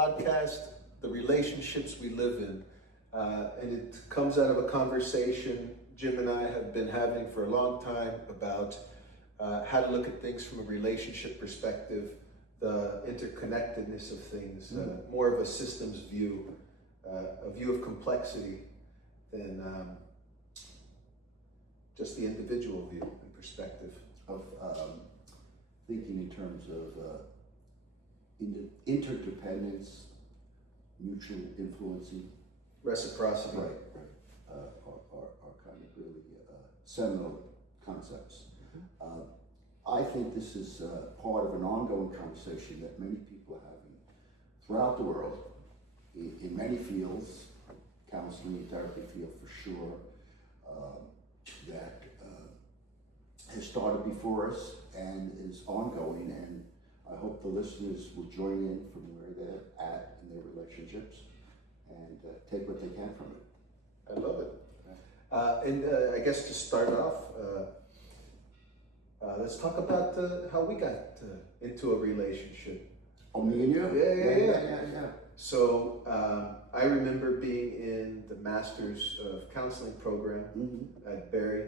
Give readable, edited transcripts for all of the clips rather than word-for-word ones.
podcast, The Relationships We Live In. And it comes out of a conversation Jim and I have been having for a long time about how to look at things from a relationship perspective, the interconnectedness of things, more of a systems view, a view of complexity than just the individual view and perspective. Of thinking in terms of interdependence, mutual influencing. Reciprocity. Right. Are kind of really seminal concepts. I think this is part of an ongoing conversation that many people are having throughout the world, in many fields, counseling and therapy field for sure, that has started before us and is ongoing, and I hope the listeners will join in from where they're at in their relationships and take what they can from it. I love it. And I guess to start off, let's talk about how we got into a relationship. Oh, me and you? Yeah. So I remember being in the Masters of Counseling program at Barry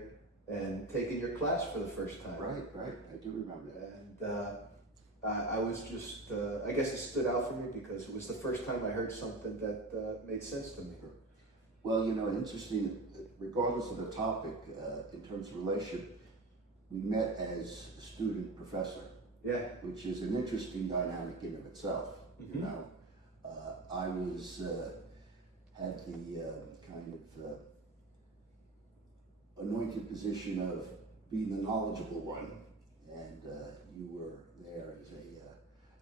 and taking your class for the first time. Right. I do remember that. And I was just, I guess it stood out for me because it was the first time I heard something that made sense to me. Well, interesting, regardless of the topic, in terms of relationship, we met as student-professor. Yeah. Which is an interesting dynamic in of itself. I was, had the kind of anointed position of being the knowledgeable one, and you were there as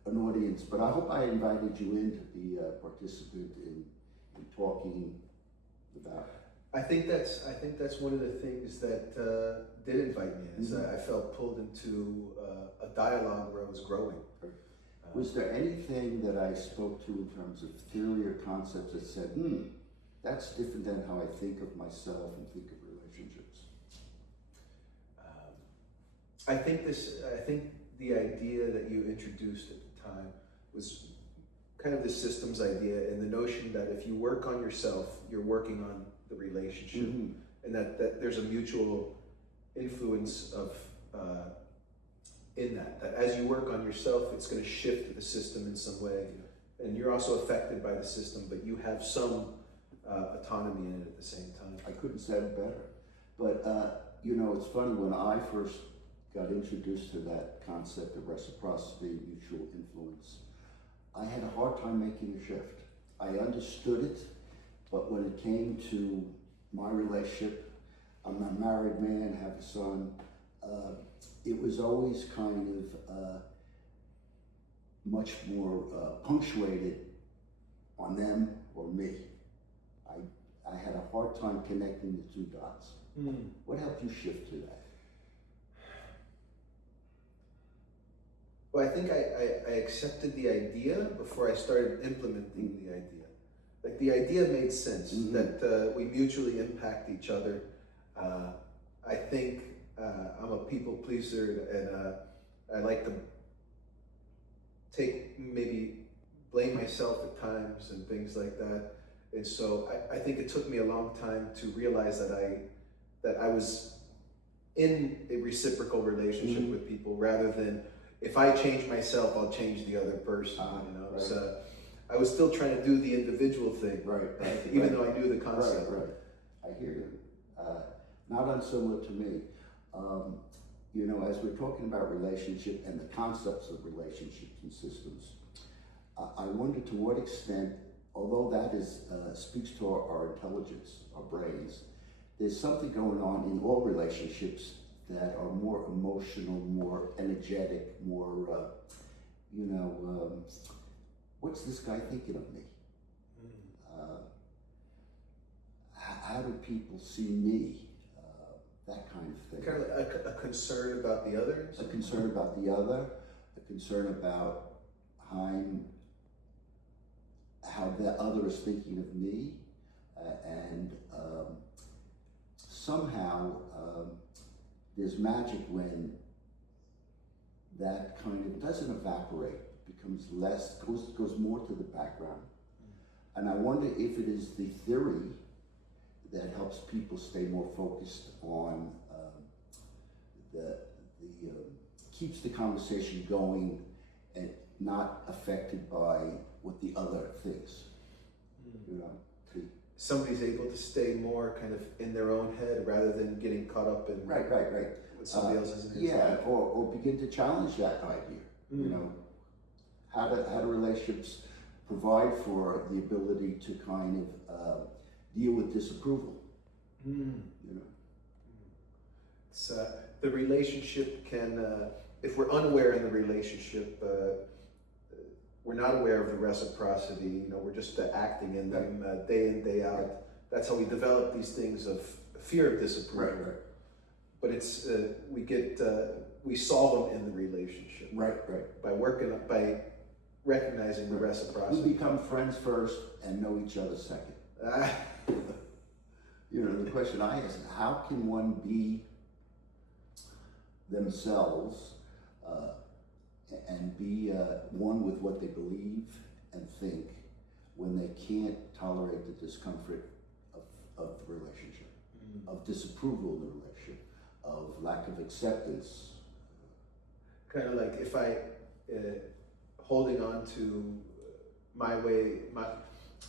an audience. But I hope I invited you in to be a participant in talking about. I think that's one of the things that did invite me in. Is I felt pulled into a dialogue where I was growing. Was there anything that I spoke to in terms of theory or concepts that said, that's different than how I think of myself and think of relationships? I think the idea that you introduced at the time was kind of the systems idea, and the notion that if you work on yourself, you're working on the relationship, and that there's a mutual influence of in that as you work on yourself, it's going to shift the system in some way, and you're also affected by the system, but you have some autonomy in it at the same time. I couldn't say it better. But it's funny, when I first got introduced to that concept of reciprocity, mutual influence, I had a hard time making a shift. I understood it, but when it came to my relationship, I'm a married man, have a son, it was always kind of much more punctuated on them or me. I had a hard time connecting the two dots. What helped you shift to that? Well, I think I accepted the idea before I started implementing the idea. Like, the idea made sense, that we mutually impact each other. I think I'm a people pleaser, and I like to maybe blame myself at times and things like that. And so I think it took me a long time to realize that I was in a reciprocal relationship with people, rather than if I change myself, I'll change the other person. Right. So I was still trying to do the individual thing, even though I knew the concept. Right. I hear you. Not unsimilar to me. As we're talking about relationship and the concepts of relationships and systems, I wonder to what extent, although that speaks to our intelligence, our brains, there's something going on in all relationships that are more emotional, more energetic, more, what's this guy thinking of me? How do people see me? That kind of thing. Kind of like a concern about the others? A concern about the other, a concern about how the other is thinking of me, and somehow there's magic when that kind of doesn't evaporate becomes less, goes more to the background. And I wonder if it is the theory that helps people stay more focused on keeps the conversation going and not affected by what the other thinks. You know, somebody's able to stay more kind of in their own head rather than getting caught up in right. what somebody else is in. Yeah, or begin to challenge that idea. You know, how do relationships provide for the ability to kind of deal with disapproval? You know, it's, the relationship can, if we're unaware in the relationship, we're not aware of the reciprocity. You know, we're just acting in them day in, day out. Right. That's how we develop these things of fear of disapproval. Right. But it's we solve them in the relationship. Right. By recognizing the reciprocity. We become friends first and know each other second. You know, the question I ask is, how can one be themselves and be one with what they believe and think when they can't tolerate the discomfort of the relationship, of disapproval in the relationship, of lack of acceptance? Kind of like if I holding on to my way,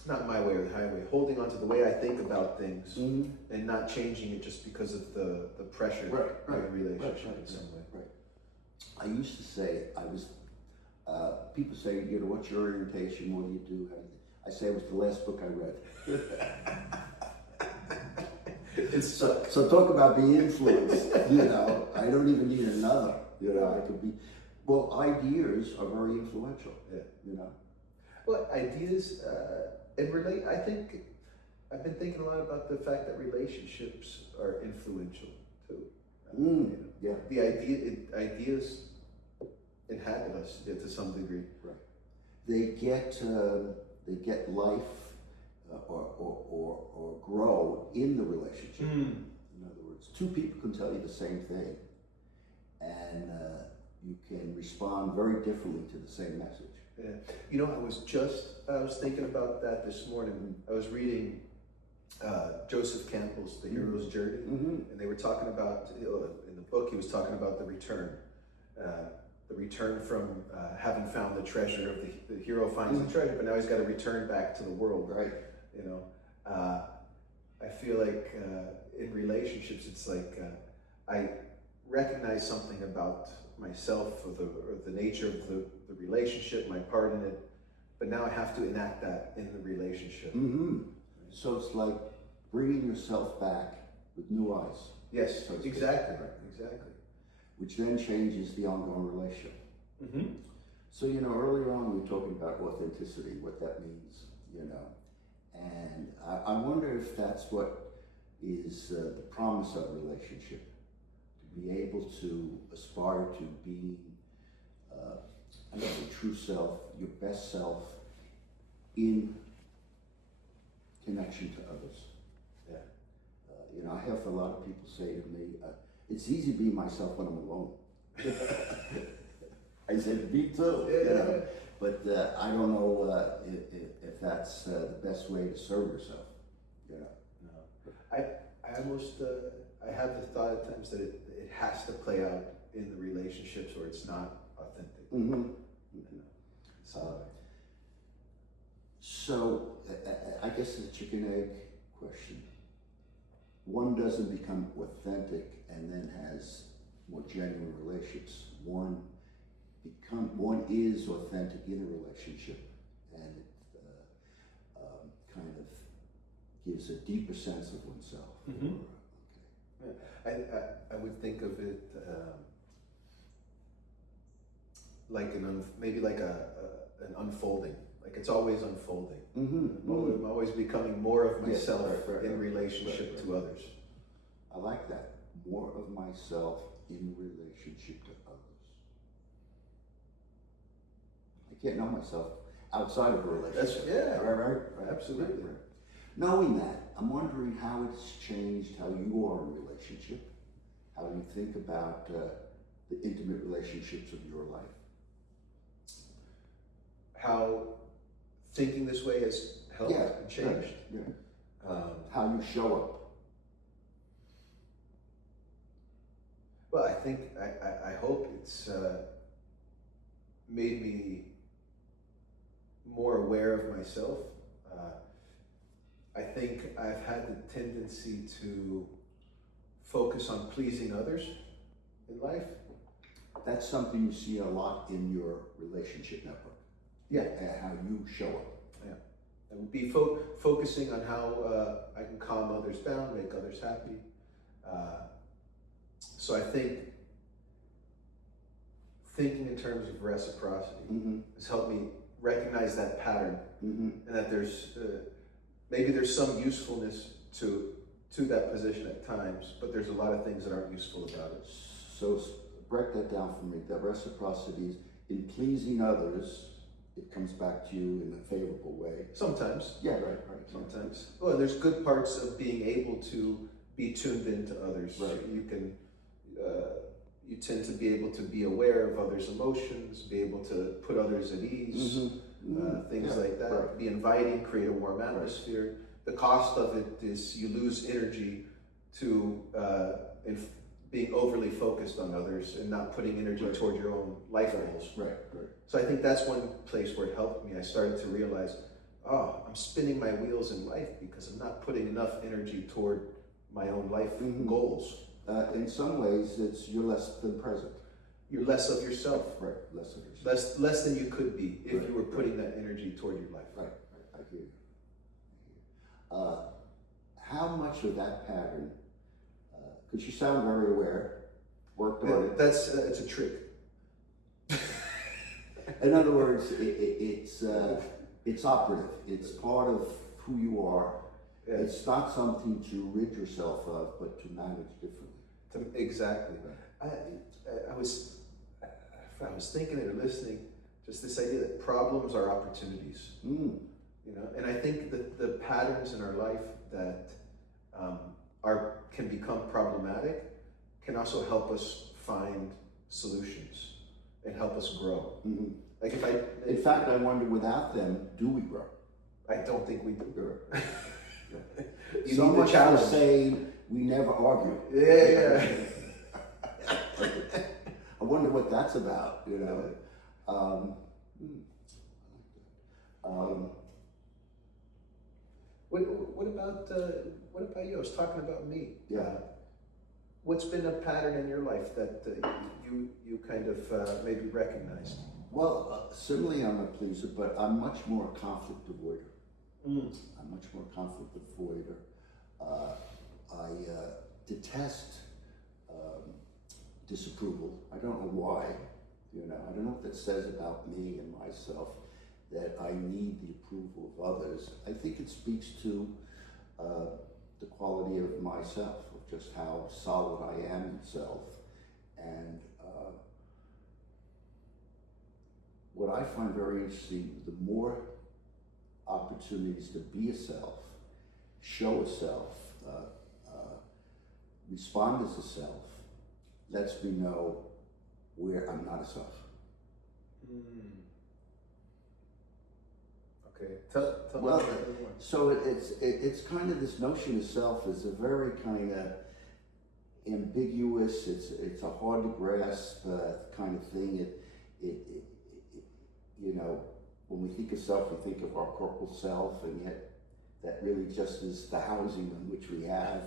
not my way or the highway, holding on to the way I think about things and not changing it just because of the pressure of the relationship in some way. Right. I used to say, people say, you know, what's your orientation? What do you do? I say it was the last book I read. So talk about being influenced, you know. I don't even need another, you know. I could be, well, ideas are very influential, you know. Well, ideas, I think, I've been thinking a lot about the fact that relationships are influential too. You know, yeah. The ideas inhabit us to some degree. Right. They get life or grow in the relationship. In other words, two people can tell you the same thing, and you can respond very differently to the same message. Yeah. You know, I was thinking about that this morning. I was reading Joseph Campbell's The Hero's Journey, and they were talking about, in the book, he was talking about the return from having found the treasure of the hero finds the treasure, but now he's got to return back to the world. Right. You know, I feel like in relationships, it's like I recognize something about myself or the nature of the relationship, my part in it, but now I have to enact that in the relationship. So it's like bringing yourself back with new eyes. Yes, so exactly. Which then changes the ongoing relationship. So, you know, earlier on we were talking about authenticity, what that means, you know, and I wonder if that's what is the promise of a relationship, to be able to aspire to being your true self, your best self, in connection to others. Yeah. You know, I have a lot of people say to me, it's easy to be myself when I'm alone. I said, me too. Yeah. You know? But I don't know if that's the best way to serve yourself. You know. No. I almost I have the thought at times that it has to play out in the relationships or it's not authentic. So I guess the chicken egg question. One doesn't become authentic and then has more genuine relationships. One is authentic in a relationship, and it kind of gives a deeper sense of oneself. I would think of it like maybe like an unfolding. Like it's always unfolding. I'm always becoming more of myself in relationship to others. I like that. More of myself in relationship to others. I can't know myself outside of a relationship. Right. Absolutely. Right. Knowing that, I'm wondering how it's changed how you are in relationship, how you think about the intimate relationships of your life. how thinking this way has helped and changed. How you show up. Well, I think, I hope it's made me more aware of myself. I think I've had the tendency to focus on pleasing others in life. That's something you see a lot in your relationship network. Yeah. How you show up. Yeah. And be focusing on how I can calm others down, make others happy. So I think thinking in terms of reciprocity has helped me recognize that pattern, and that there's maybe there's some usefulness to that position at times, but there's a lot of things that aren't useful about it. So break that down for me. That reciprocity is in pleasing others. It comes back to you in a favorable way. Sometimes. Yeah, right. Sometimes. Well, there's good parts of being able to be tuned into others. Right. You can, you tend to be able to be aware of others' emotions, be able to put others at ease, things like that. Right. Be inviting, create a warm atmosphere. Right. The cost of it is you lose energy to being overly focused on others and not putting energy toward your own life goals. Right. So I think that's one place where it helped me. I started to realize, oh, I'm spinning my wheels in life because I'm not putting enough energy toward my own life goals. In some ways, you're less than present. You're less of yourself. Right, less of yourself. Less than you could be if you were putting that energy toward your life. Right, I hear you. How much of that pattern, because you sound very aware, worked on it. It's a trick. In other words, it's operative. It's part of who you are. Yeah. It's not something to rid yourself of, but to manage differently. Exactly. Right. I was thinking and listening, just this idea that problems are opportunities. You know, and I think that the patterns in our life that can become problematic can also help us find solutions and help us grow. Like in fact, I wonder, without them, do we grow? I don't think we do. You so much for saying we never argue. Yeah. I wonder what that's about, you know. What about you? I was talking about me. Yeah. What's been a pattern in your life that you kind of maybe recognized? Well, similarly, I'm a pleaser, but I'm much more a conflict avoider. I'm much more conflict avoider. I detest disapproval. I don't know why. You know, I don't know what that says about me and myself, that I need the approval of others. I think it speaks to the quality of myself, of just how solid I am in self. And what I find very interesting, the more opportunities to be a self, show a self, respond as a self, lets me know where I'm not a self. Okay, tell well, me that more. So it's kind of this notion of self is a very kind of ambiguous. It's a hard to grasp kind of thing. It you know, when we think of self, we think of our corporal self, and yet that really just is the housing in which we have.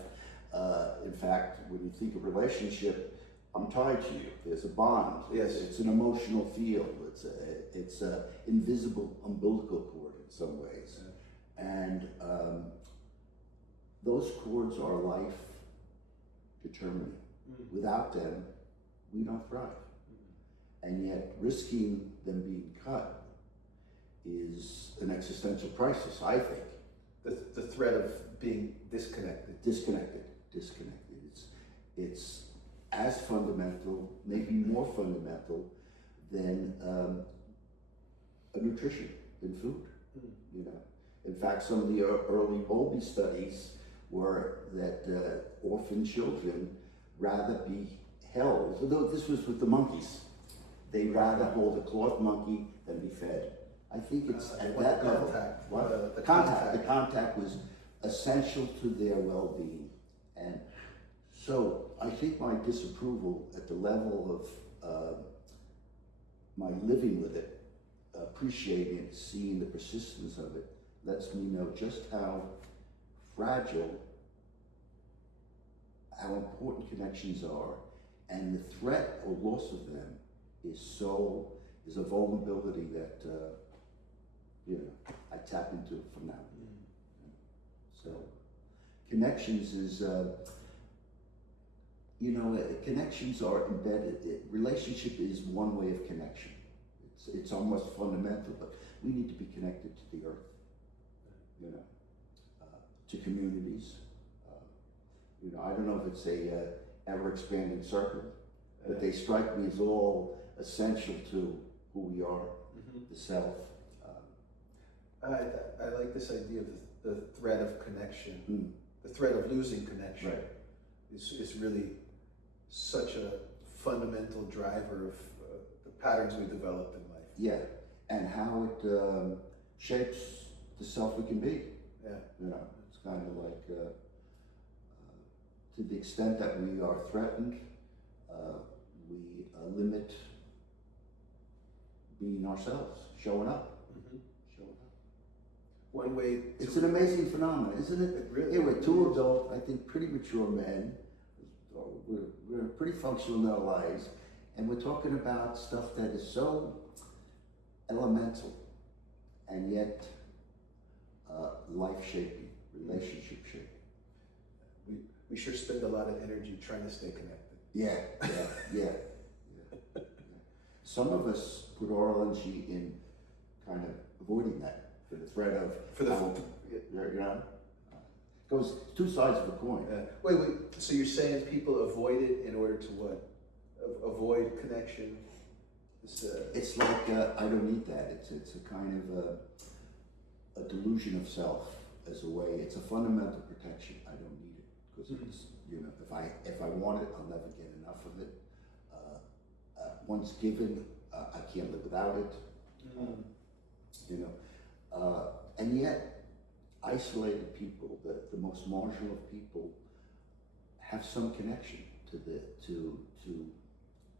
In fact, when you think of relationship, I'm tied to you. There's a bond. Yes. It's an emotional field. It's a invisible umbilical cord in some ways. Yeah. And those cords are life determining. Without them, we don't thrive. And yet risking them being cut is an existential crisis, I think. The threat of being disconnected. Disconnected. It's as fundamental, maybe more fundamental than a nutrition, than food. You know, in fact, some of the early Bowlby studies were that orphan children rather be held. Although this was with the monkeys, they rather hold a cloth monkey than be fed I think it's at what that the level. contact, What? the The contact was essential to their well-being. And so I think my disapproval at the level of my living with it, appreciating it, seeing the persistence of it, lets me know just how fragile, how important connections are, and the threat or loss of them is a vulnerability that I tap into from now. So connections is connections are embedded. Relationship is one way of connection. It's almost fundamental, but we need to be connected to the earth, to communities. I don't know if it's a ever expanding circle, but they strike me as all essential to who we are, the self. I like this idea of the threat of connection, the threat of losing connection. Right. Is really such a fundamental driver of the patterns we develop in life. Yeah, and how it shapes the self we can be. Yeah. It's kind of like to the extent that we are threatened, we limit being ourselves, showing up. One way. It's an amazing phenomenon, isn't it? It really Here we're is. two adult, I think pretty mature men. We're pretty functional in our lives, and we're talking about stuff that is so elemental, and yet life-shaping, relationship-shaping. We sure spend a lot of energy trying to stay connected. Yeah. Some of us put our energy in kind of avoiding that for the threat of goes two sides of the coin. Wait. So you're saying people avoid it in order to what? Avoid connection. It's like I don't need that. It's a kind of a delusion of self as a way. It's a fundamental protection. I don't need it because it's if I want it, I'll never get enough of it. Once given, I can't live without it. And yet, isolated people, the most marginal of people, have some connection to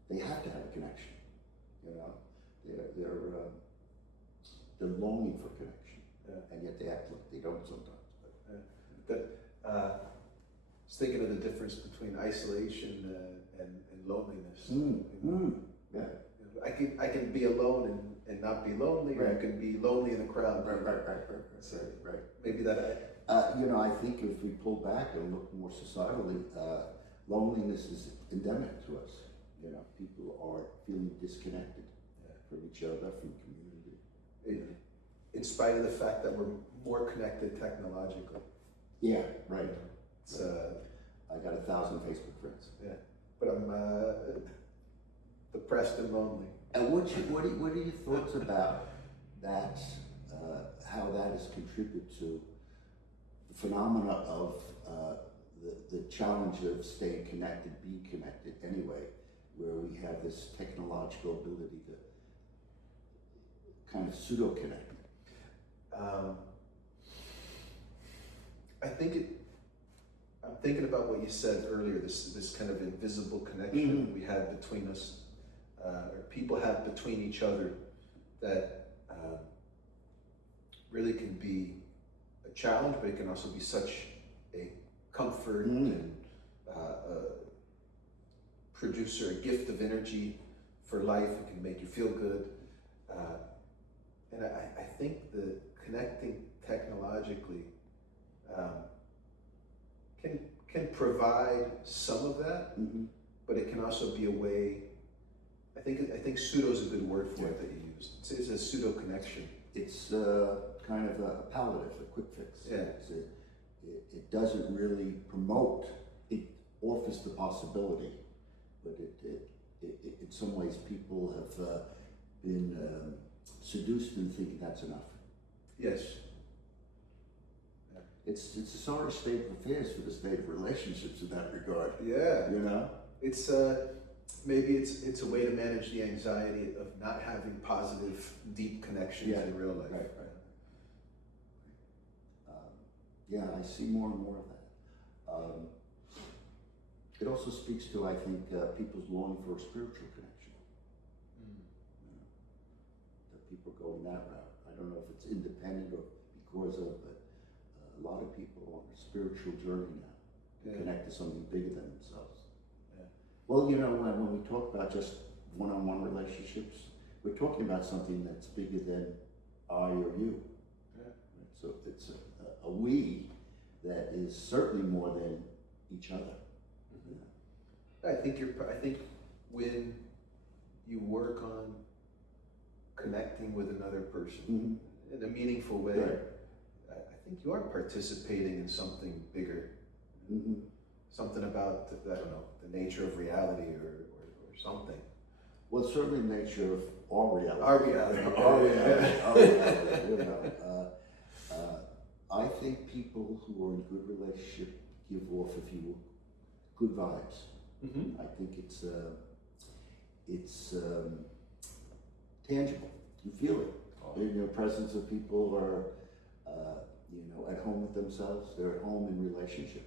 they have to have a connection. They're longing for connection, and yet they act like they don't sometimes. I was thinking of the difference between isolation and loneliness. Yeah. I can be alone and not be lonely, or I can be lonely in a crowd. Right. Maybe that. I think if we pull back and look more societally, loneliness is endemic to us. People are feeling disconnected from each other, from community. In spite of the fact that we're more connected technologically. Yeah, right. It's, I got 1,000 Facebook friends. Yeah, but I'm depressed and lonely. And what are your thoughts about that? How that has contributed to the phenomena of the challenge of staying connected, being connected anyway, where we have this technological ability to kind of pseudo connect. I'm thinking about what you said earlier. This kind of invisible connection we have between us, or people have between each other, that really can be a challenge, but it can also be such a comfort and producer, a gift of energy for life. It can make you feel good. And I think the connecting technologically can provide some of that, but it can also be a way. I think pseudo is a good word for it that you used. It's a pseudo connection. It's kind of a palliative, a quick fix. Yeah. It doesn't really promote. It offers the possibility, but it in some ways people have been seduced into thinking that's enough. Yes. It's a sorry state of affairs for the state of relationships in that regard. Yeah. You know? It's maybe it's a way to manage the anxiety of not having positive, deep connections in real life. Right. Yeah, I see more and more of that. It also speaks to, I think, people's longing for a spiritual connection. That people are going that route. I don't know if it's independent or because of, but a lot of people are on a spiritual journey now to connect to something bigger than themselves. Yeah. Well, you know, when we talk about just one-on-one relationships, we're talking about something that's bigger than I or you. Yeah. Right? So it's a we that is certainly more than each other. I think when you work on connecting with another person in a meaningful way, I think you are participating in something bigger. Something about, I don't know, the nature of reality or something. Well, certainly the nature of our reality. Our reality. Our reality. You know, I think people who are in good relationship give off, if you will, good vibes. I think it's tangible. You feel it. In your presence of people who are, you know, at home with themselves. They're at home in relationship.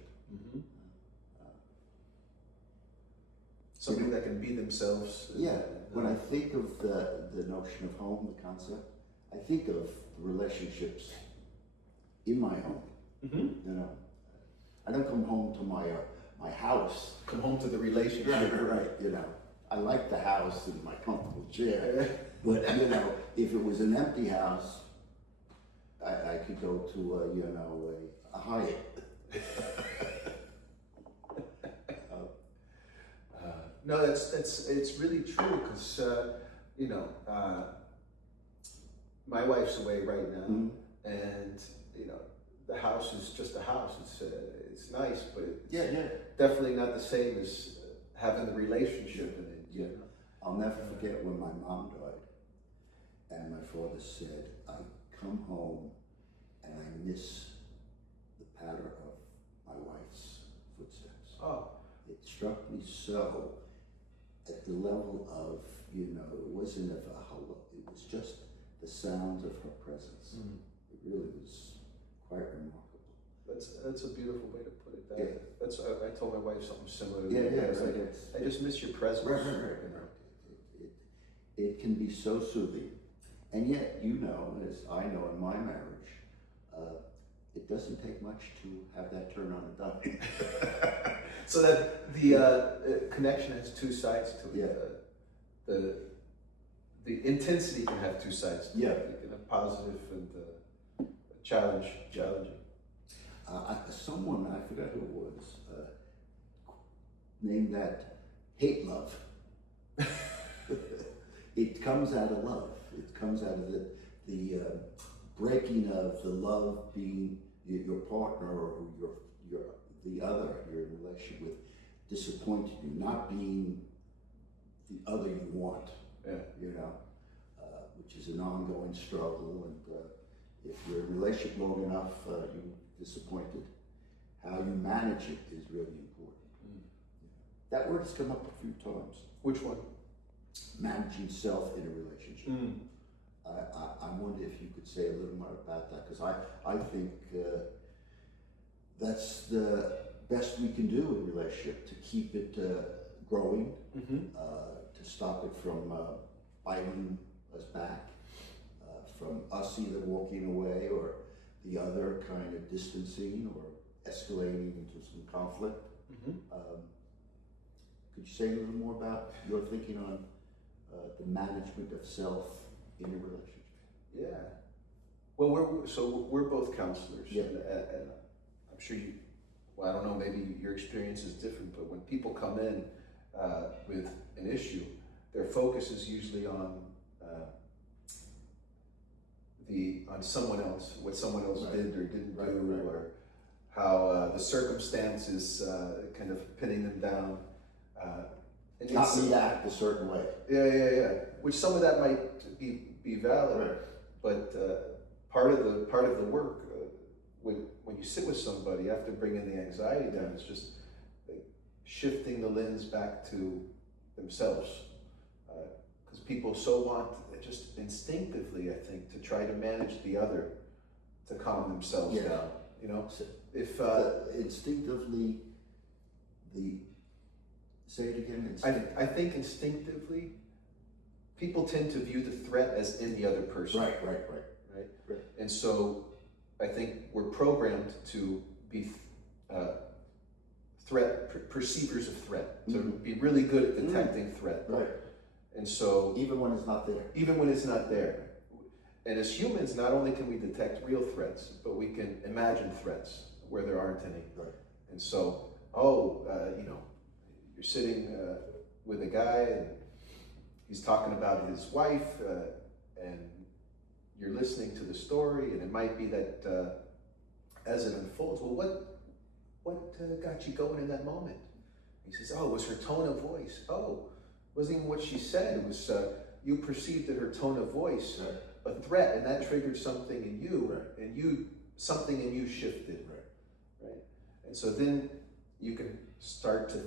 Something that can be themselves. Yeah. When I think of the notion of home, the concept, I think of the relationships in my home. You know, I don't come home to my house. Come home to the relationship. Right. You know, I like the house and my comfortable chair, but you know, if it was an empty house, I could go to you know, a Hyatt. No, it's really true because you know, my wife's away right now, and you know, the house is just a house. It's nice, but it's definitely not the same as having the relationship in it. You know? I'll never forget when my mom died, and my father said, "I come home and I miss the patter of my wife's footsteps." Oh, it struck me so at the level of, you know, it wasn't of a hello, it was just the sounds of her presence. It really was quite remarkable. That's a beautiful way to put it. Yeah. That's I told my wife something similar. Right. I just miss your presence. Right. It can be so soothing, and yet, you know, as I know in my marriage, it doesn't take much to have that turn on a dime. So that the connection has two sides to it. The intensity can have two sides to it. It can have positive and challenging. Someone, I forgot who it was, named that hate love. It comes out of love. It comes out of the breaking of the love being your partner or the other you're in relationship with disappointed you, not being the other you want. You know, which is an ongoing struggle, and if you're in a relationship long enough, you're disappointed. How you manage it is really important. That word has come up a few times. Which one? Managing self in a relationship. I wonder if you could say a little more about that, because I think that's the best we can do in a relationship to keep it growing, to stop it from biting us back, from us either walking away or the other kind of distancing or escalating into some conflict. Could you say a little more about your thinking on the management of self in a relationship? Yeah. Well, we're both counselors, and I'm sure you. Well, I don't know. Maybe your experience is different, but when people come in with an issue, their focus is usually on someone else, what someone else did or didn't do, or how the circumstances kind of pinning them down. And not react a certain way. Yeah. Which some of that might be valid, but part of the work when you sit with somebody, after bringing the anxiety down, it's just like shifting the lens back to themselves. Because people so want, just instinctively, I think, to try to manage the other, to calm themselves down. You know, So, if instinctively, say it again. I think instinctively, people tend to view the threat as in the other person. Right. And so, I think we're programmed to be perceivers of threat, to be really good at detecting threat. Right. And so, Even when it's not there. even when it's not there. And as humans, not only can we detect real threats, but we can imagine threats where there aren't any. Right. And so, you know, you're sitting with a guy and he's talking about his wife, and you're listening to the story, and it might be that as it unfolds, well, what got you going in that moment? He says, oh, it was her tone of voice. Oh, it wasn't even what she said. It was, you perceived that her tone of voice, a threat, and that triggered something in you, and something in you shifted. Right? And so then you can start to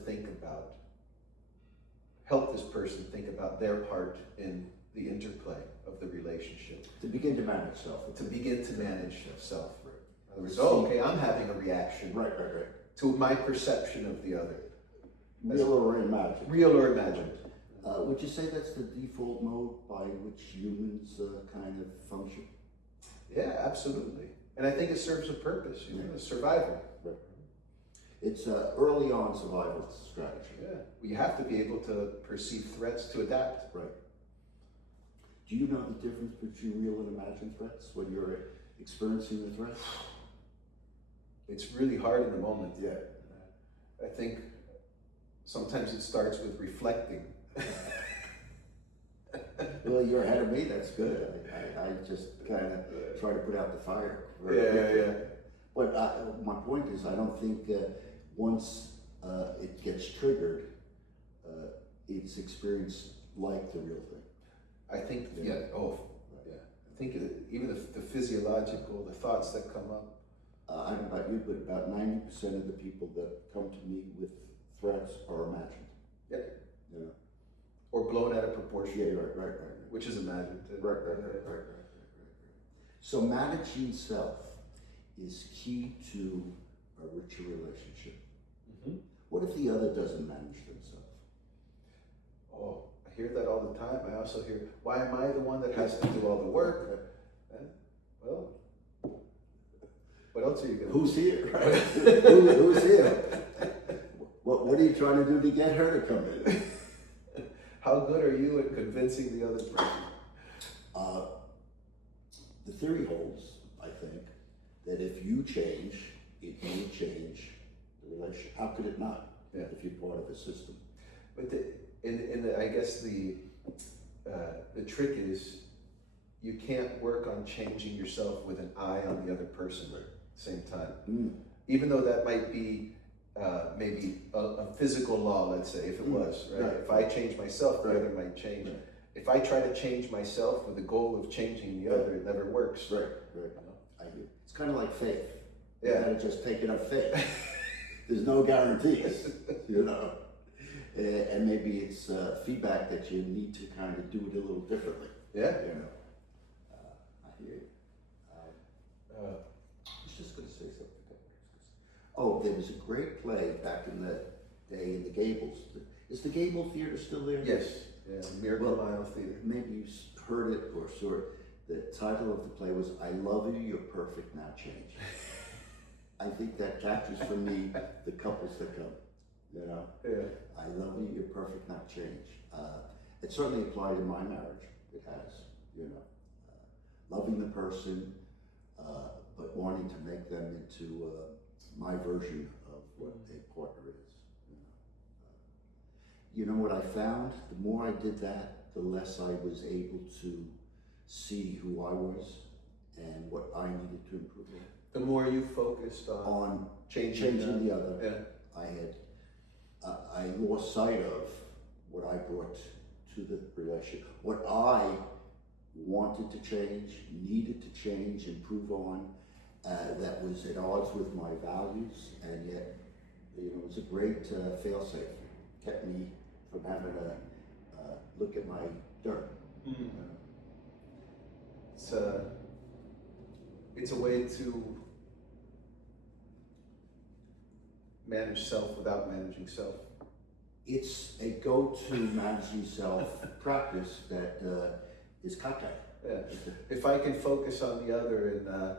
help this person think about their part in the interplay of the relationship. To begin to manage self. To begin to manage self. Right. In other words, oh, okay, I'm having a reaction Right. to my perception of the other. Real or imagined. Real or imagined. Would you say that's the default mode by which humans kind of function? Yeah, absolutely. And I think it serves a purpose, survival. Right. It's early on survival strategy. Yeah, you have to be able to perceive threats to adapt. Right. Do you know the difference between real and imagined threats when you're experiencing the threat? It's really hard in the moment. Yeah. I think sometimes it starts with reflecting. Well, you're ahead of me. That's good. I just kind of try to put out the fire. Yeah. But my point is, I don't think once it gets triggered, it's experienced like the real thing. I think, I think even the physiological, the thoughts that come up. I don't know about you, but about 90% of the people that come to me with threats are imagined. Yep. Yeah. Or blown out of proportion. Yeah, right. Which is imagined. Right. So managing self is key to a richer relationship. Mm-hmm. What if the other doesn't manage themselves? Oh, I hear that all the time. I also hear, why am I the one that has to do all the work? Well, what else are you going to do? Who's here? Right? Who's here? What are you trying to do to get her to come in? How good are you at convincing the other person? The theory holds, I think, that if you change, it may change the relationship. How could it not? Yeah. If you're part of a system. But I guess the trick is you can't work on changing yourself with an eye on the other person at the same time. Even though that might be maybe a physical law, let's say, if it was, right? If I change myself, the other might change. Right. If I try to change myself with the goal of changing the other, it never works. Right. I hear. It's kind of like faith. Yeah. You gotta just take enough faith. There's no guarantees, and maybe it's feedback that you need to kind of do it a little differently. Yeah. I hear you. I was just going to say something. Oh, there was a great play back in the day in the Gables. Is the Gable Theater still there? Yes. Yeah. Miracle Mile Theater. Maybe you heard it or saw it. The title of the play was "I Love You, You're Perfect, Now Change." I think that captures for me the couples that come. Yeah. I love you, you're perfect, not change. It certainly applied in my marriage. It has, loving the person, but wanting to make them into my version of what a partner is. You know what I found? The more I did that, the less I was able to see who I was and what I needed to improve on. The more you focused on changing the other, yeah. I lost sight of what I brought to the relationship, what I wanted to change, needed to change, improve on, that was at odds with my values, and yet, it was a great fail-safe, kept me from having to look at my dirt. It's a way to manage self without managing self. It's a go-to managing self practice that is kata. Yeah. If I can focus on the other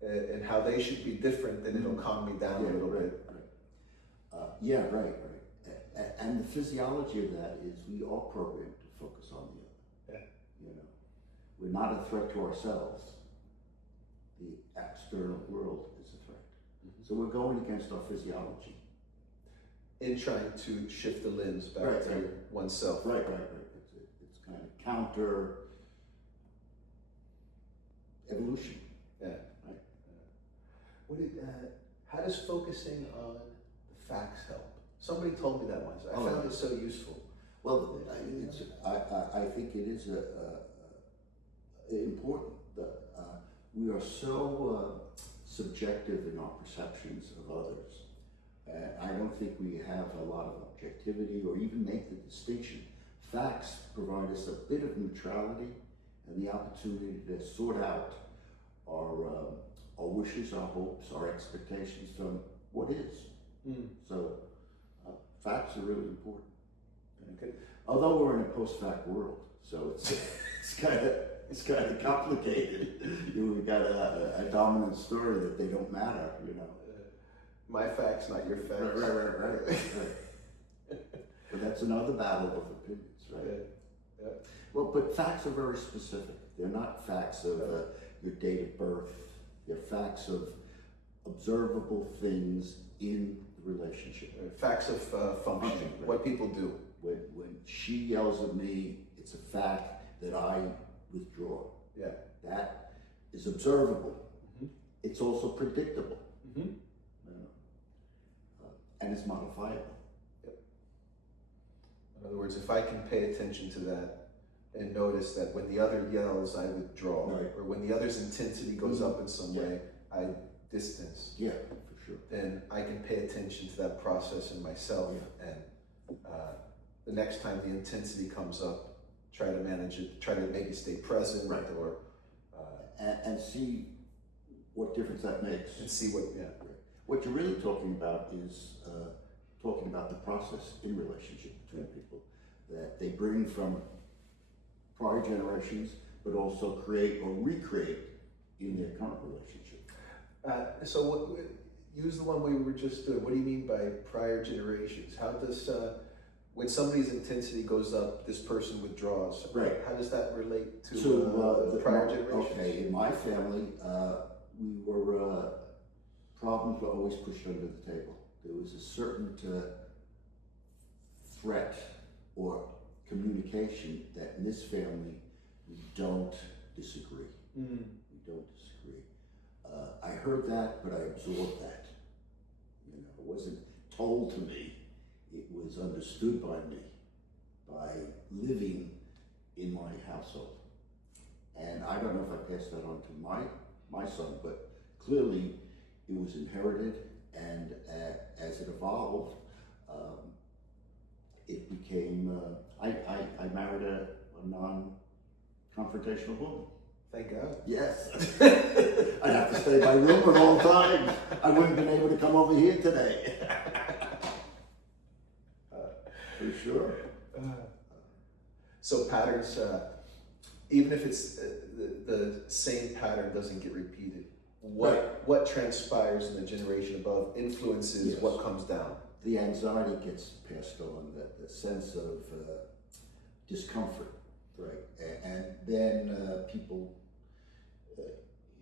and how they should be different, then it'll calm me down a little bit. Right. And the physiology of that is we are programmed to focus on the other. You know, we're not a threat to ourselves. The external world is a threat. So we're going against our physiology. In trying to shift the lens back to oneself. Right. It's kind of counter evolution. Yeah. Right. How does focusing on the facts help? Somebody told me that once. I found it so useful. Well, I think it is important that we are so subjective in our perceptions of others. I don't think we have a lot of objectivity or even make the distinction. Facts provide us a bit of neutrality and the opportunity to sort out our wishes, our hopes, our expectations from what is. So facts are really important. Okay. Although we're in a post-fact world, so it's kind of complicated. We got a dominant story that they don't matter, you know. My facts, not your facts. Right. But that's another battle of opinions, right? Yeah. Well, but facts are very specific. They're not facts of your date of birth. They're facts of observable things in the relationship. Facts of function, Right. what people do. When she yells at me, it's a fact that I withdraw. Yeah. That is observable. It's also predictable. And it's modifiable. In other words, if I can pay attention to that and notice that when the other yells, I withdraw, or when the other's intensity goes up in some way, I distance. Yeah, for sure. Then I can pay attention to that process in myself, and the next time the intensity comes up, try to manage it, try to maybe stay present, or and see what difference that makes. And see what, What you're really talking about is talking about the process in relationship between people that they bring from prior generations, but also create or recreate in their current relationship. So use the one we were just doing. What do you mean by prior generations? How does, when somebody's intensity goes up, this person withdraws? Right. How does that relate to the prior generations? Okay, in my family, we were, problems were always pushed under the table. There was a certain threat or communication that in this family, we don't disagree. We don't disagree. I heard that, but I absorbed that. You know, it wasn't told to me. It was understood by me, by living in my household. And I don't know if I passed that on to my son, but clearly it was inherited, and as it evolved, it became, I married a non-confrontational woman. Thank God. Yes. I'd have to stay in my room at all times. I wouldn't have been able to come over here today. For sure. So patterns, even if it's the same pattern doesn't get repeated, what transpires in the generation above influences what comes down. The anxiety gets passed on, the sense of discomfort, right? And then people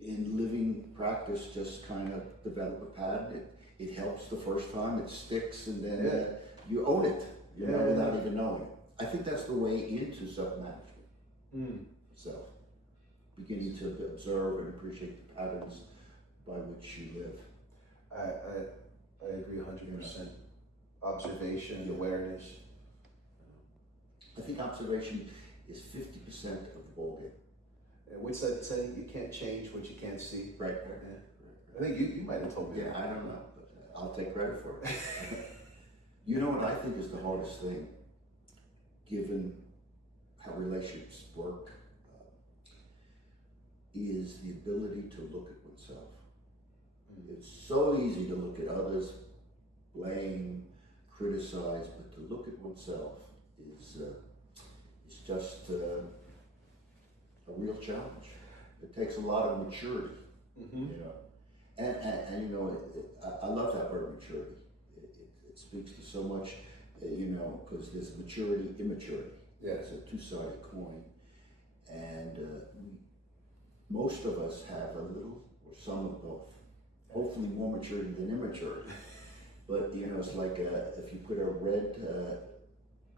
in living practice just kind of develop a pattern. It helps the first time, it sticks, and then you own it, you know, without even knowing it. I think that's the way into self-management. Self. Beginning to observe and appreciate the patterns by which you live. I agree 100%. Observation, awareness. I think observation is 50% of the ballgame. And what's that saying? You can't change what you can't see. Right. I think you might have told me that. I don't know, but I'll take credit for it. You know what I think is the hardest thing given how relationships work, is the ability to look at oneself. It's so easy to look at others, blame, criticize, but to look at oneself is just a real challenge. It takes a lot of maturity, you know. And you know, I love that word maturity. It speaks to so much, you know, because there's maturity, immaturity. Yeah. It's a two-sided coin. And most of us have a little or some of both. Hopefully more maturity than immaturity. But, you know, it's like if you put a red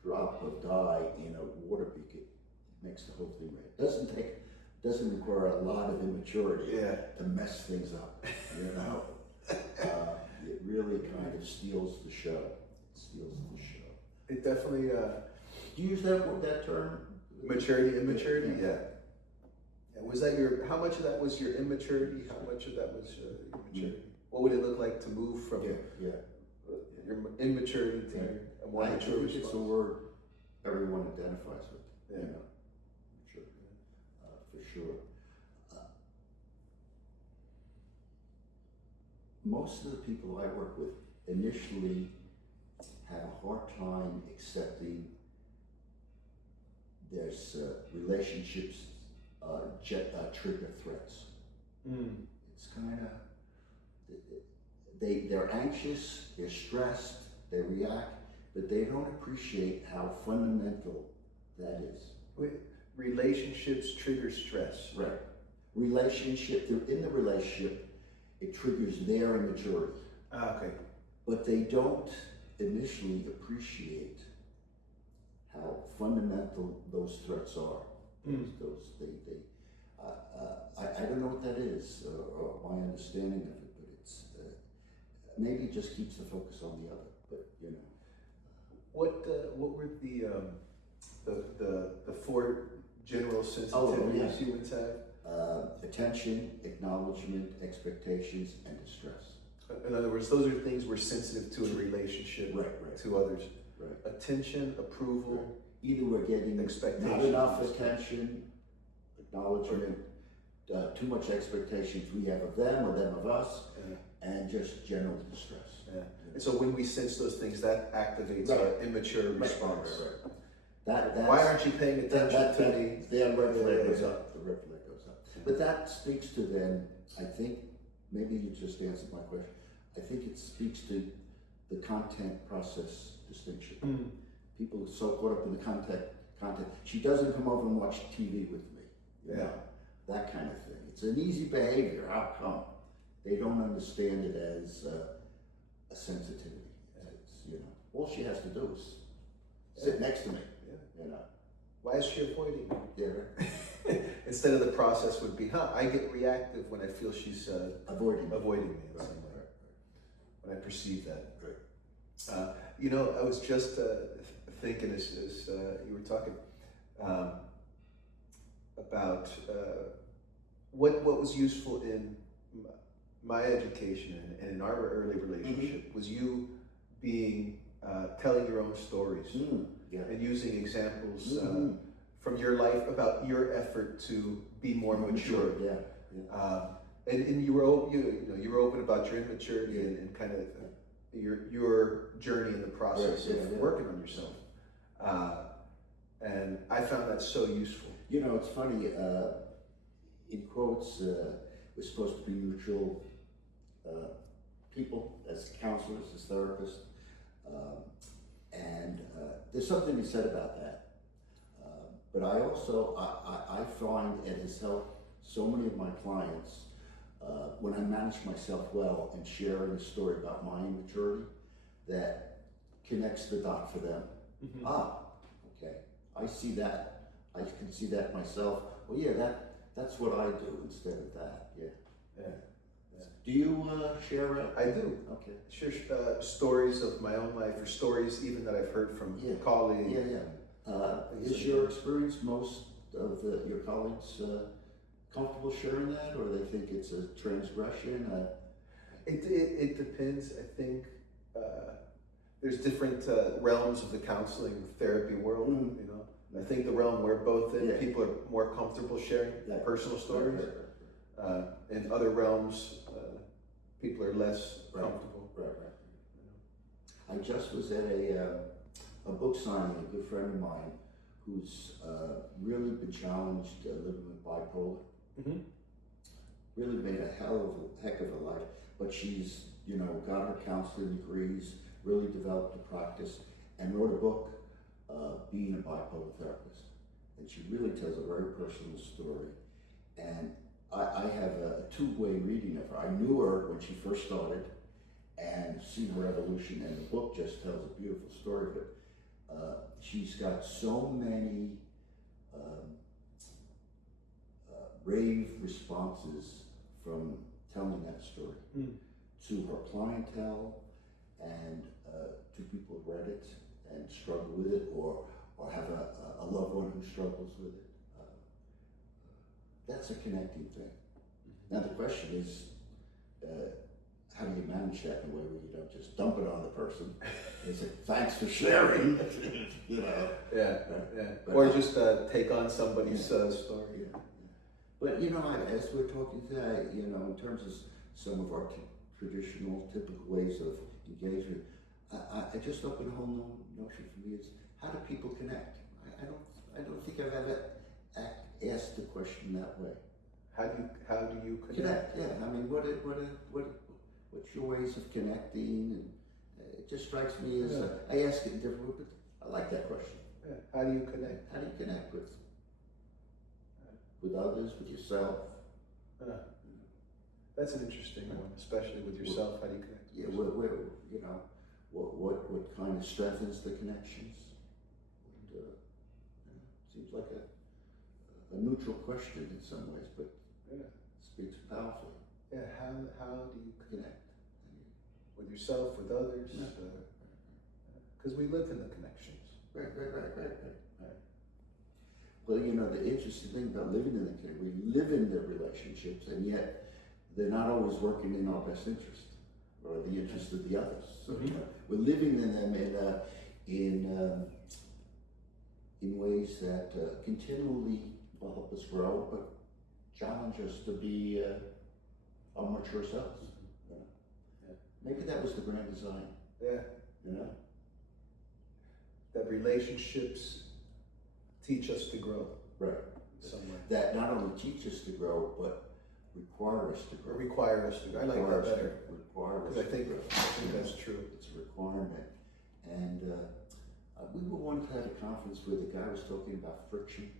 drop of dye in a water beaker, it makes the whole thing red. Doesn't require a lot of immaturity to mess things up, you know. It really kind of steals the show. It steals the show. It definitely. Do you use that term? Maturity, immaturity, yeah. And was that your? How much of that was your immaturity? How much of that was your immaturity? What would it look like to move from your immaturity to a more mature response? It's a word everyone identifies with. Yeah. You know, for sure. Most of the people I work with initially have a hard time accepting there's relationships trigger threats. It's kind of, they're anxious, they're stressed, they react, but they don't appreciate how fundamental that is. Wait, relationships trigger stress. Right. In the relationship, it triggers their immaturity. Okay. But they don't initially appreciate how fundamental those threats are. I don't know what that is, or my understanding of it, but it's maybe it just keeps the focus on the other. But you know, what were the four general sensitivities you would have? Attention, acknowledgement, expectations, and distress. In other words, those are things we're sensitive to in relationship to others. Right. Attention, approval. Right. Either we're getting not enough attention, acknowledgement, too much expectations we have of them or them of us, and just general distress. Yeah. And so when we sense those things, that activates our immature response. Right. Why aren't you paying attention to me? The red flag goes up. The red flag goes up. But that speaks to then, I think, maybe you just answered my question. I think it speaks to the content process distinction. People are so caught up in the content. She doesn't come over and watch TV with me. You know, that kind of thing. It's an easy behavior. How come? They don't understand it as a sensitivity. It's, you know, all she has to do is sit next to me. You know. Why is she avoiding me? Yeah. Instead of the process would be, I get reactive when I feel she's avoiding me in some way. When I perceive that. Right. You know, I was just thinking as you were talking about what was useful in my education and in our early relationship was you being telling your own stories and using examples from your life about your effort to be more mature. And you were open about your immaturity and kind of your journey in the process of working on yourself. And I found that so useful. You know, it's funny, in quotes, we're supposed to be neutral people as counselors, as therapists. And there's something to be said about that. But I also, I find it has helped so many of my clients when I manage myself well and sharing a story about my immaturity that connects the dot for them. Okay, I see that. I can see that myself. Well, yeah, that's what I do instead of that. Yeah. Do you share? I do. Okay. Share stories of my own life, or stories even that I've heard from colleagues. Is your experience most of your colleagues comfortable sharing that, or they think it's a transgression? It depends. I think there's different realms of the counseling therapy world. Mhm. You know, I think the realm we're both in, Yeah. people are more comfortable sharing Yeah. personal stories. In other realms, people are less comfortable. Right. I just was at a book signing. A good friend of mine who's really been challenged living with bipolar. Mm-hmm. Really made a heck of a life, but she's got her counseling degrees, really developed a practice, and wrote a book, being a bipolar therapist. And she really tells a very personal story. And I have a two-way reading of her. I knew her when she first started, and seen her evolution, and the book just tells a beautiful story. But she's got so many rave responses from telling that story to her clientele and to people who read it and struggle with it, or have a loved one who struggles with it. That's a connecting thing. Now the question is, how do you manage that in a way where you don't just dump it on the person and say, thanks for sharing, Yeah. But Or just take on somebody's story. Yeah. But as we're talking today, in terms of some of our traditional, typical ways of engagement, I just opened a whole new notion for me is, how do people connect? I don't think I've ever asked the question that way. How do you connect? Yeah. I mean, what's your ways of connecting? And it just strikes me as I ask it in different ways, but I like that question. Yeah. How do you connect? How do you connect with others, with yourself? That's an interesting one, especially with yourself. How do you connect? Yeah, what kind of strengthens the connections? And, seems like a neutral question in some ways, but speaks powerfully. Yeah, how do you connect with yourself, with others? Because we live in the connections. Right. Well, the interesting thing about living in the community, we live in the relationships, and yet they're not always working in our best interest or the interest of the others. So we're living in them in ways that continually will help us grow, but challenge us to be our mature selves. Maybe that was the grand design. Yeah. That relationships teach us to grow. Right. In some way. That not only teach us to grow, but require us to grow. Require us to grow. I like that better. Require us Because I think that's true. It's a requirement. And we were once at a conference where the guy was talking about friction.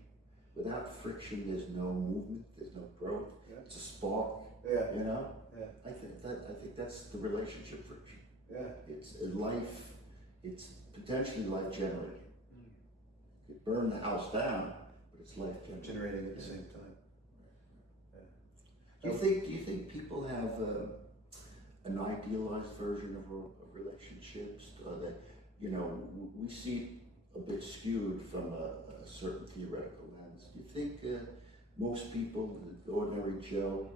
Without friction, there's no movement, there's no growth. Yeah. It's a spark. Yeah. Yeah. I think that's the relationship friction. Yeah. It's a life. It's potentially life generating. You could burn the house down, but it's life Generating at the same time. Do you think people have an idealized version of relationships that we see a bit skewed from a certain theoretical lens? Do you think most people, the ordinary Joe,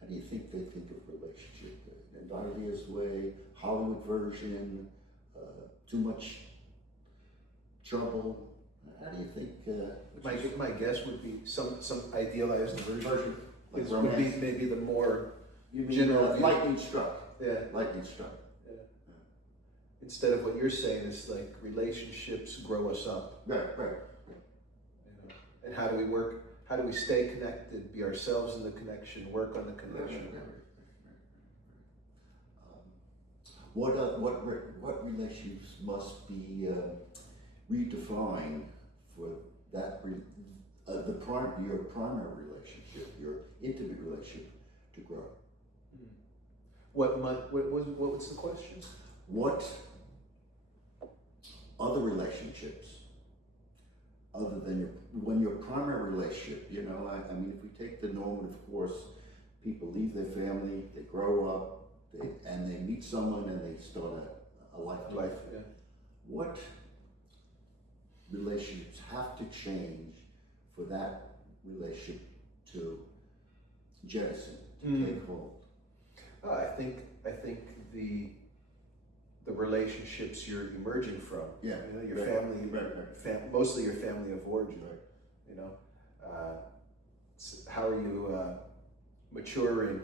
how do you think they think of relationship? An ideas way, Hollywood version, too much trouble? How do you think? My guess would be some idealized version. Like Would be maybe the more you mean general view. lightning struck? Yeah. Lightning struck. Yeah. Instead of what you're saying, it's like relationships grow us up. Right. And how do we work? How do we stay connected? Be ourselves in the connection. Work on the connection. What relationships must be redefined for that your primary relationship, your intimate relationship, to grow? What was the question? What other relationships, other than your primary relationship? I mean, if we take the normative course, people leave their family, they grow up, and they meet someone, and they start a life. Yeah. What relationships have to change for that relationship to jettison, to take hold? I think the relationships you're emerging from. Yeah. You know, your Right. family, Right. mostly your family of origin. Right. You know, how are you maturing,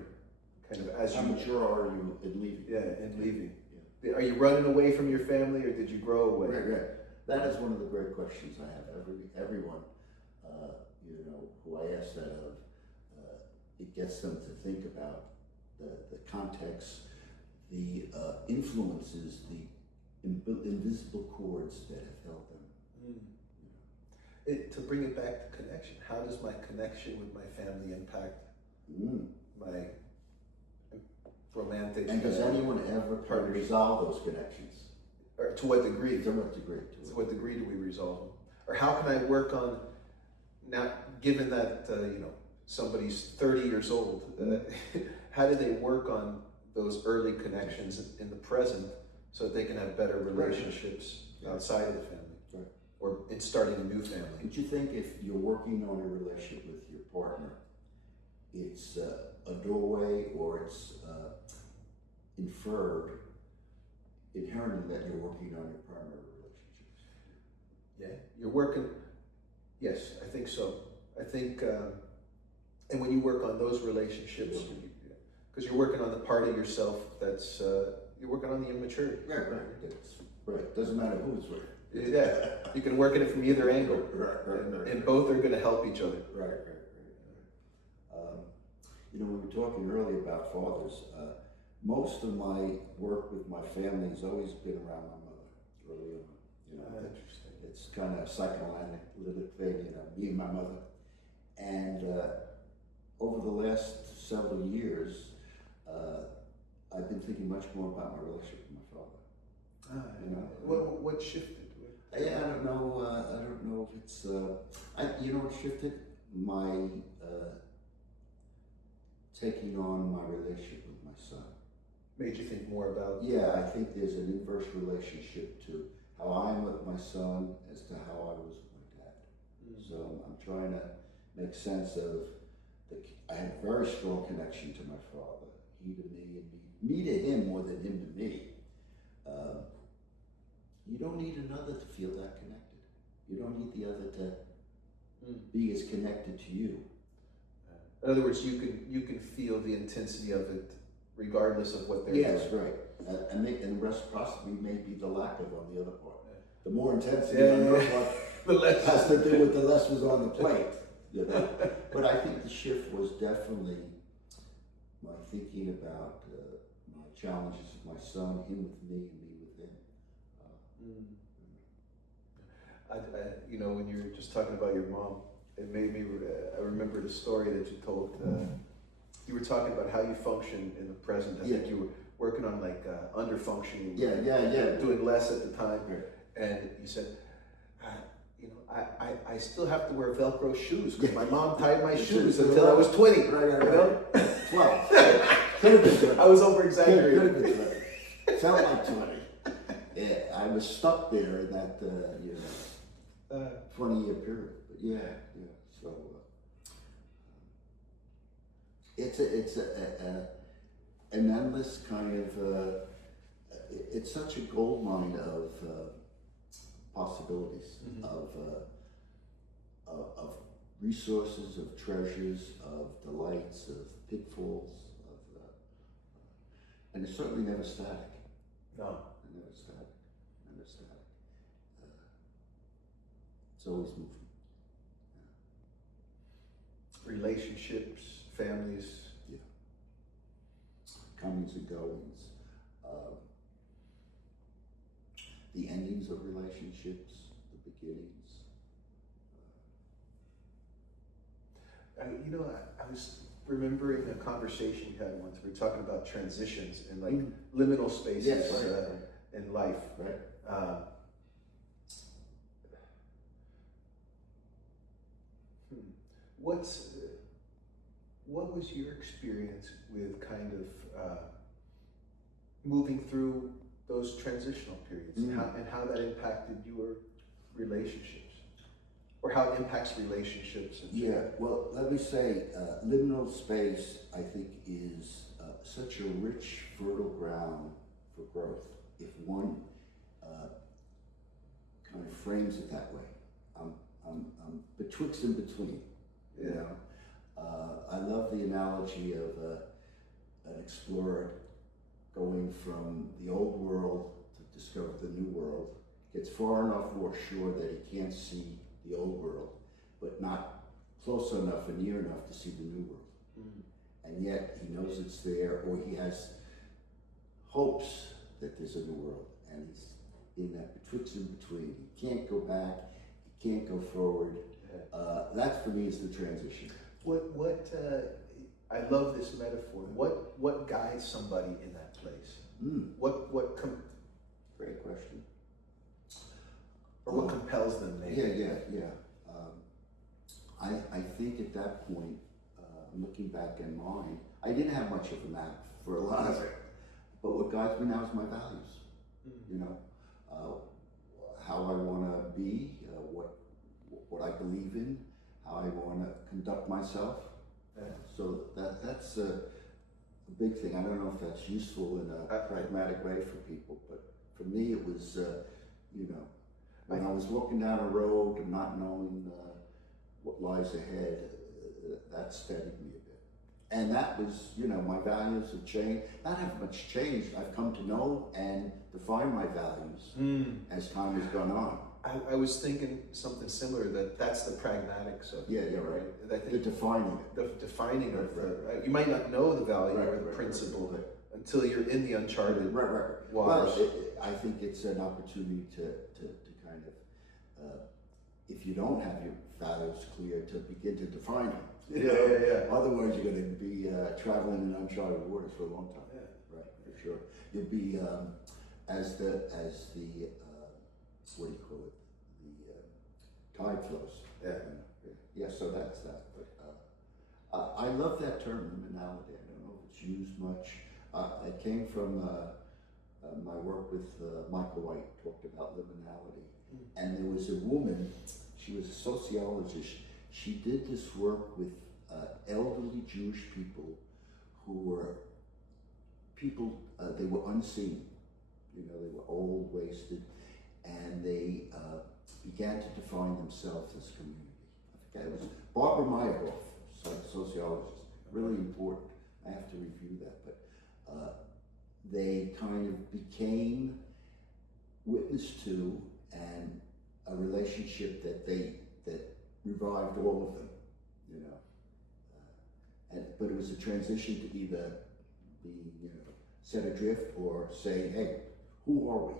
kind of as How you mature are you in leaving? in leaving? Are you running away from your family, or did you grow away? Right. That is one of the great questions I have. Everyone, you know, who I ask that of, it gets them to think about the context, the influences, the invisible cords that have held them. To bring it back to connection, how does my connection with my family impact my romantic? And does anyone ever try to resolve those connections? Or to what degree? To what degree? To what degree do we resolve them? Or how can I work on now? Given that you know, somebody's 30 years old, how do they work on those early connections in the present so that they can have better relationships outside of the family? Right. Or in starting a new family? Would you think if you're working on a relationship with your partner, it's a doorway, or it's inferred inherently that you're working on your primary relationships? Yeah, you're working. Yes, I think so. I think, and when you work on those relationships, because you're working on the part of yourself that's you're working on the immaturity. Right. That's right. Doesn't matter who it's with. Yeah, you can work at it from either angle, and both are going to help each other. Right. You know, we were talking earlier about fathers. Most of my work with my family has always been around my mother early on. You know, Interesting. it's kind of a psychoanalytic thing, you know, me and my mother. And over the last several years, I've been thinking much more about my relationship with my father. You know, what shifted? Yeah, I don't know. I don't know if it's. You know, what shifted my taking on my relationship with my son. Made you think more about? Yeah, I think there's an inverse relationship to how I am with my son as to how I was with my dad. So I'm trying to make sense of I had a very strong connection to my father. He to me, and me to him more than him to me. You don't need another to feel that connected. You don't need the other to be as connected to you. In other words, you can feel the intensity of it regardless of what they're doing. Yes, right. And reciprocity may be the lack of on the other part. The more intensity Yeah, on your yeah. part The less has to do with the less was on the plate. You know? But I think the shift was definitely my thinking about my challenges with my son, him with me, and me with him. You know, when you were just talking about your mom, it made me. I remember the story that you told. You were talking about how you function in the present. I think you were working on like under functioning. Yeah. Doing less at the time, Right. and you said, you know, I still have to wear Velcro shoes because my mom tied my shoes until I was 20. Right. You know? 12. Could have been 20. I was over exaggerating. Could have been 20. Felt like 20. Yeah, I was stuck there in that, 20-year period. But yeah. So it's an endless kind of. It's such a gold mine of possibilities, of resources, of treasures, of delights, of pitfalls, and it's certainly never static. No. Never static. It's always moving. Relationships, families. Yeah. Comings and goings. The endings of relationships, the beginnings. You know, I was remembering a conversation you had once. We were talking about transitions and like liminal spaces in life. Right. What was your experience with kind of moving through those transitional periods and how that impacted your relationships, or how it impacts relationships? Well, let me say, liminal space, I think, is such a rich, fertile ground for growth if one kind of frames it that way. I'm betwixt and between, you know. I love the analogy of an explorer going from the old world to discover the new world, gets far enough offshore that he can't see the old world, but not close enough and near enough to see the new world. And yet he knows it's there, or he has hopes that there's a new world, and he's in that betwixt and between. He can't go back, he can't go forward. That for me is the transition. I love this metaphor. What guides somebody in that place? Great question. Or what compels them, maybe? Yeah. I think at that point, looking back in mine, I didn't have much of a map for a lot of it. But what guides me now is my values. You know, how I want to be, what I believe in, how I want to conduct myself. So that's a big thing. I don't know if that's useful in a pragmatic way for people, but for me it was, you know, when I was walking down a road and not knowing what lies ahead, that steadied me a bit. And that was, you know, my values have changed. Not have much changed. I've come to know and define my values as time has gone on. I was thinking something similar, that's the pragmatics of it. Yeah, right. I think The defining it. the defining of the, you might not know the value or the principle until you're in the uncharted waters. Well, I think it's an opportunity to kind of, if you don't have your values clear, to begin to define them. Yeah. Otherwise, you're going to be traveling in uncharted waters for a long time. Right, for sure. You'll be as the what do you call it? The tide flows. Yeah. So that's that. But I love that term, liminality. I don't know if it's used much. It came from my work with Michael White. Talked about liminality, and there was a woman. She was a sociologist. She did this work with elderly Jewish people who were they were unseen. You know, they were old, wasted, and they began to define themselves as a community. I forget, it was Barbara Meyerhoff, sociologist, really important. I have to review that, but they kind of became witness to and a relationship that revived all of them, you know. But it was a transition to either be, you know, set adrift or say, hey, who are we?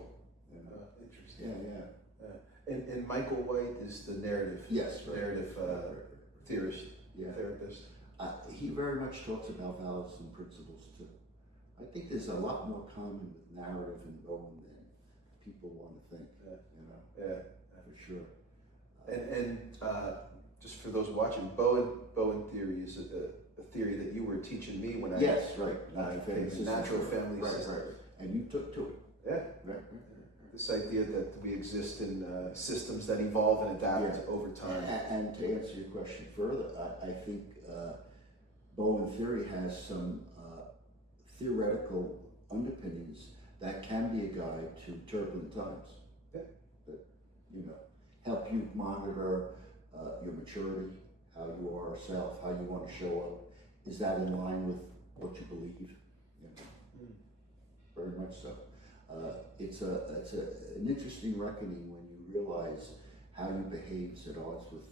You know? Interesting. Yeah. And Michael White is the narrative. Yes, right. Narrative theorist. Yeah. Therapist. He very much talks about values and principles too. I think there's a lot more common with narrative and Bowen than people want to think. You know. Yeah. For sure. And just for those watching, Bowen theory is a theory that you were teaching me when I natural family system. Right. And you took to it. Yeah. Right. This idea that we exist in systems that evolve and adapt over time. And to answer your question further, I think Bowen theory has some theoretical underpinnings that can be a guide to turbulent times. Yeah. That, you know, help you monitor your maturity, how you are self, how you want to show up. Is that in line with what you believe? You know, very much so. It's an interesting reckoning when you realize how you behave at odds with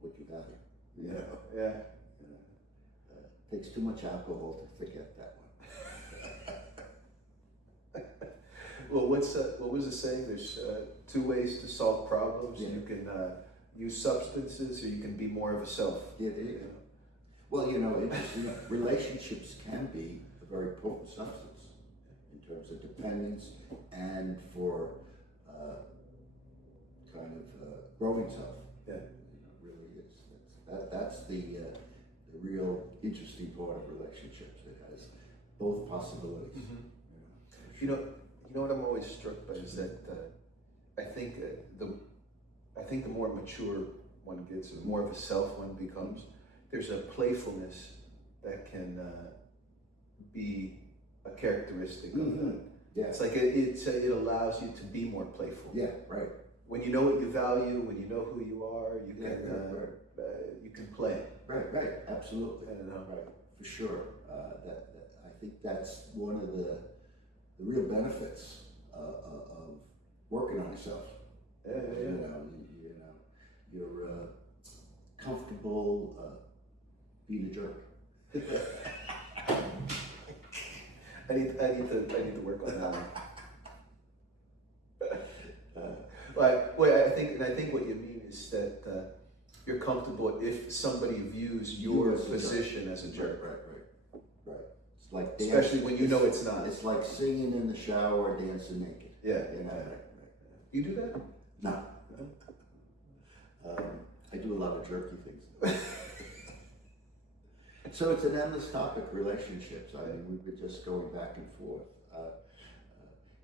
what you value. You know? Yeah. Takes too much alcohol to forget that one. Well, what was the saying? There's two ways to solve problems. Yeah. You can use substances, or you can be more of a self. Yeah, there you go. Well, you know, relationships can be a very potent substance in terms of dependence and for kind of growing self. Yeah, you know, really is. That's the real interesting part of relationships. It has both possibilities. Mm-hmm. You know what I'm always struck by is that I think the more mature one gets, the more of a self one becomes. There's a playfulness that can be a characteristic Yeah. It's like it allows you to be more playful. Yeah, right. When you know what you value, when you know who you are, you Yeah, can right. you can play. Right, absolutely. I don't know. Right, for sure. I think that's one of the real benefits of working on yourself. Yeah. You're comfortable being a jerk. I need to work on that one. I think what you mean is that you're comfortable if somebody views your position as a jerk. Right. It's like especially when you know it's not. It's like singing in the shower or dancing naked. Yeah. Right. You do that? No. I do a lot of jerky things. So it's an endless topic, relationships. I mean, we've been just going back and forth.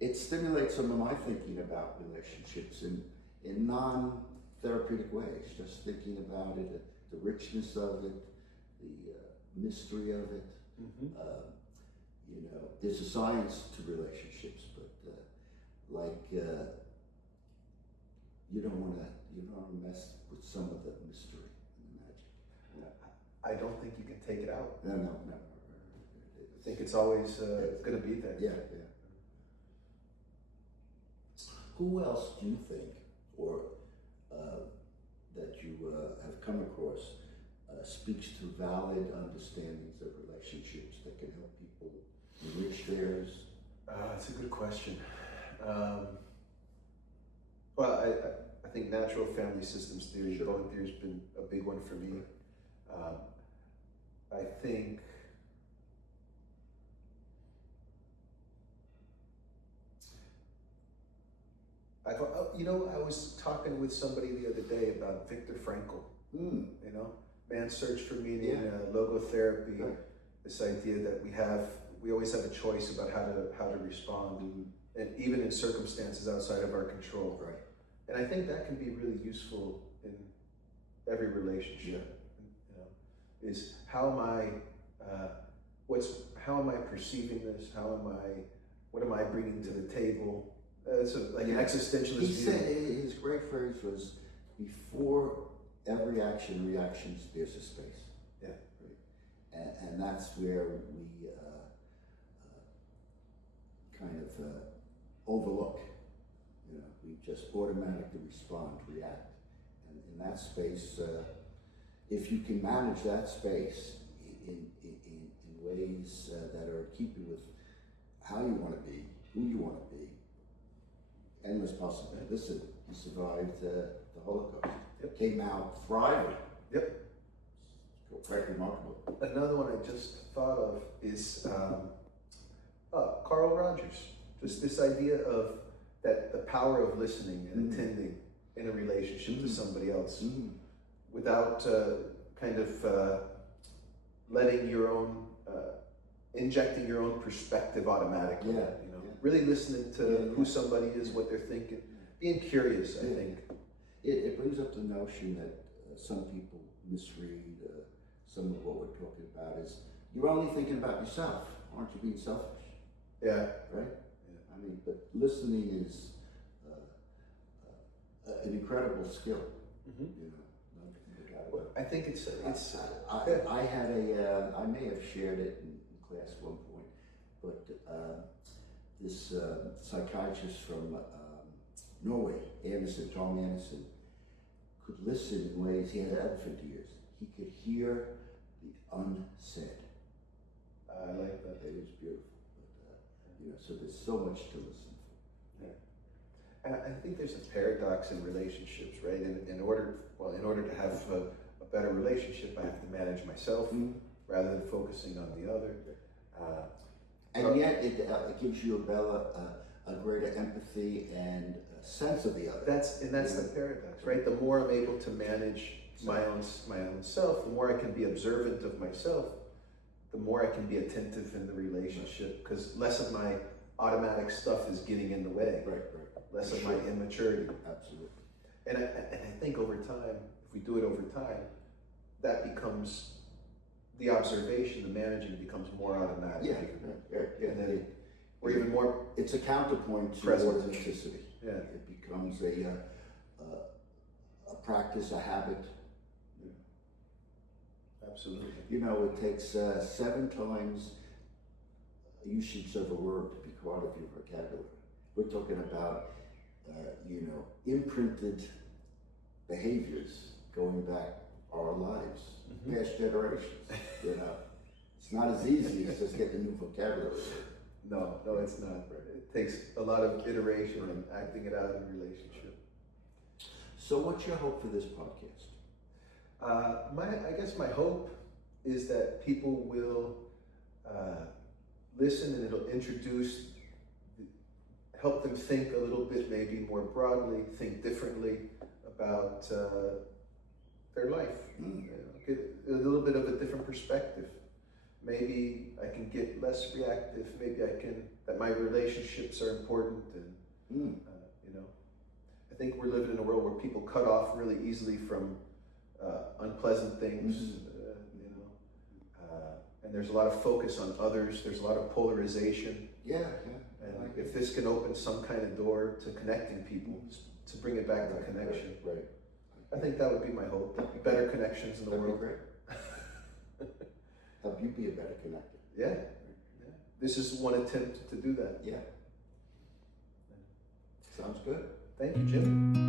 It stimulates some of my thinking about relationships in non-therapeutic ways, just thinking about it, the richness of it, the mystery of it. There's a science to relationships, but you don't want to mess with some of the mystery and the magic. I don't think you can take it out. No. I think it's always going to be there. Yeah. Who else do you think, or that you have come across, speaks to valid understandings of relationships that can help people enrich theirs? That's a good question. Well, I think natural family systems theory, Bowen theory, has been a big one for me. I think I was talking with somebody the other day about Viktor Frankl. Man's search for meaning, logotherapy. Right. This idea that we always have a choice about how to respond, and even in circumstances outside of our control. Right. And I think that can be really useful in every relationship. Is how am I perceiving this? What am I bringing to the table? It's an existentialist He view. said his great phrase was, before every reactions, there's a space. Yeah. Right? And that's where we kind of overlook. We just automatically respond, react. And in that space, if you can manage that space in ways that are in keeping with how you want to be, who you want to be, endless possibilities. Listen, he survived the Holocaust. Yep. Came out thriving. Yep. It's quite remarkable. Another one I just thought of is Carl Rogers. Just this idea of that the power of listening and attending in a relationship to somebody else without letting your own injecting your own perspective automatically. Really listening to who somebody is, what they're thinking, being curious. I think it brings up the notion that some people misread some of what we're talking about is you're only thinking about yourself. Aren't you being selfish? Yeah. Right. Yeah. I mean, but listening is an incredible skill. I think it's. I had I may have shared it in class at one point, but this psychiatrist from Norway, Tom Anderson, could listen in ways, he had elephant ears. He could hear the unsaid. I like that. It was beautiful. But, so there's so much to listen for. Yeah. And I think there's a paradox in relationships, right? In order to have a better relationship, I have to manage myself rather than focusing on the other. And yet it gives you a greater empathy and a sense of the other. That's the paradox, right? The more I'm able to manage my own self, the more I can be observant of myself, the more I can be attentive in the relationship, because less of my automatic stuff is getting in the way. Right. Less of my immaturity. Absolutely. And I think over time, if we do it over time, that becomes the observation, the managing becomes more automatic. Yeah. And then or even more. It's a counterpoint to Present. authenticity. Yeah. It becomes a practice, a habit. Absolutely. You know, it takes 7 times usage of a word to be part of your vocabulary. We're talking about, you know, imprinted behaviors going back our lives, past generations. You know, it's not as easy as just getting a new vocabulary. No, it's not. It takes a lot of iteration and acting it out in relationship. So, what's your hope for this podcast? I guess my hope is that people will listen, and it'll help them think a little bit, maybe more broadly, think differently about their life. You know, get a little bit of a different perspective. Maybe I can get less reactive. Maybe that my relationships are important, and you know, I think we're living in a world where people cut off really easily from unpleasant things, you know, and there's a lot of focus on others. There's a lot of polarization. Yeah. And if this can open some kind of door to connecting people, to bring it back to connection, Right. I think that would be my hope. Better connections in the That'd be world. great. Help you be a better connector. Yeah. This is one attempt to do that. Yeah. Sounds good. Thank you, Jim.